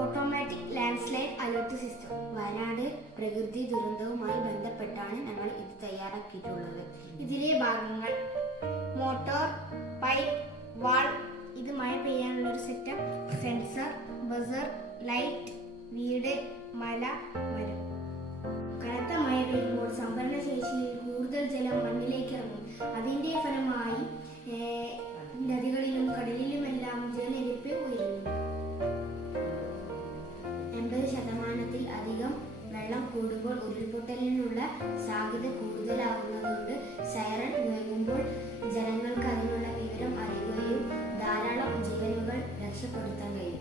Automatic landslide alert system. Wayanad പ്രകൃതി ദുരന്തവുമായി ബന്ധപ്പെട്ടാണ് ഞങ്ങൾ ഇത് തയ്യാറാക്കിയിട്ടുള്ളത്. ഇതിലെ ഭാഗങ്ങൾ: മോട്ടോർ, പൈപ്പ്, വാൾ, ഇത് മഴ പെയ്യാനുള്ള ഒരു സെറ്റപ്പ്, സെൻസർ, ബസർ, ലൈറ്റ്, വീട്, മല, മരം. കനത്ത മഴ പെയ്യുമ്പോൾ സംഭരണ ശേഷിയിൽ കൂടുതൽ ജലം മണ്ണിലേക്ക് ഇറങ്ങും. അതിന്റെ ഫലമായി നദികളിലും കടലിലുമെല്ലാം ജലനിരപ്പ് ഉയരുന്നു. 80% അധികം വെള്ളം കൂടുമ്പോൾ ഉരുൾപൊട്ടലിനുള്ള സാധ്യത കൂടുതലാകുന്നതുകൊണ്ട് സൈറൺ മുഴങ്ങുമ്പോൾ ജനങ്ങൾക്ക് അതിനുള്ള വിവരം അറിയുകയും ധാരാളം ജീവനുകൾ രക്ഷപ്പെടുത്താൻ കഴിയും.